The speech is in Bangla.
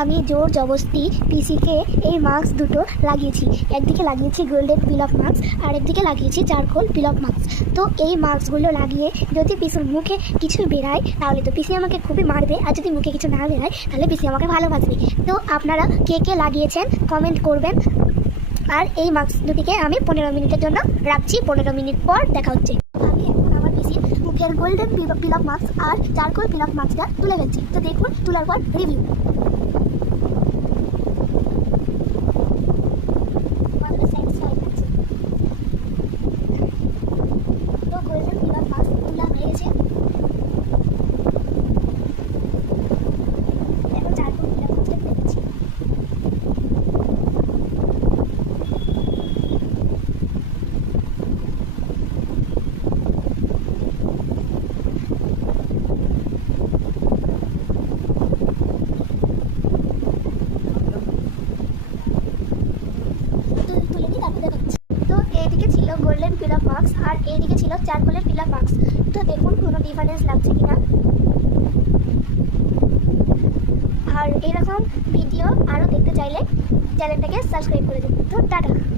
আমি জোর জবরদস্তি পিসিকে এই মাস্ক দুটো লাগিয়েছি। একদিকে লাগিয়েছি গোল্ডেন পিল অফ মাস্ক আর একদিকে লাগিয়েছি চারকোল পিল অফ মাস্ক। তো এই মাস্কগুলো লাগিয়ে যদি পিসির মুখে কিছু বেরায় তাহলে তো পিসি আমাকে খুবই মারবে, আর যদি মুখে কিছু না বেরায় তাহলে পিসি আমাকে ভালোবাসবে। তো আপনারা কে কে লাগিয়েছেন কমেন্ট করবেন। আর এই মাস্ক দুটিকে আমি 15 মিনিটের জন্য রাখছি। 15 মিনিট পর দেখা হচ্ছে। আমি এখন আমার পিসির মুখের golden pin of mask R charcoal pin of মাস্কটা তুলে ফেলছি। তো দেখুন তোলার পর রিভিউ। তো গোল্ডেন পিল অফ মাস্ক তোলা হয়ে গেছে। এখন চারকোল পিল অফ মাস্কটা তুলে ফেলছি। তুলে নিই, তারপর দেখা হচ্ছে। তো এইদিকে ছিল গোল্ডেন পিল অফ মাস্ক আর এইদিকে ছিল চারকোলের পিল অফ মাস্ক। তো দেখুন কোনো ডিফারেন্স লাগছে কিনা। আর এরকম ভিডিও আরও দেখতে চাইলে চ্যানেলটাকে সাবস্ক্রাইব করে দিন। তো টাটা।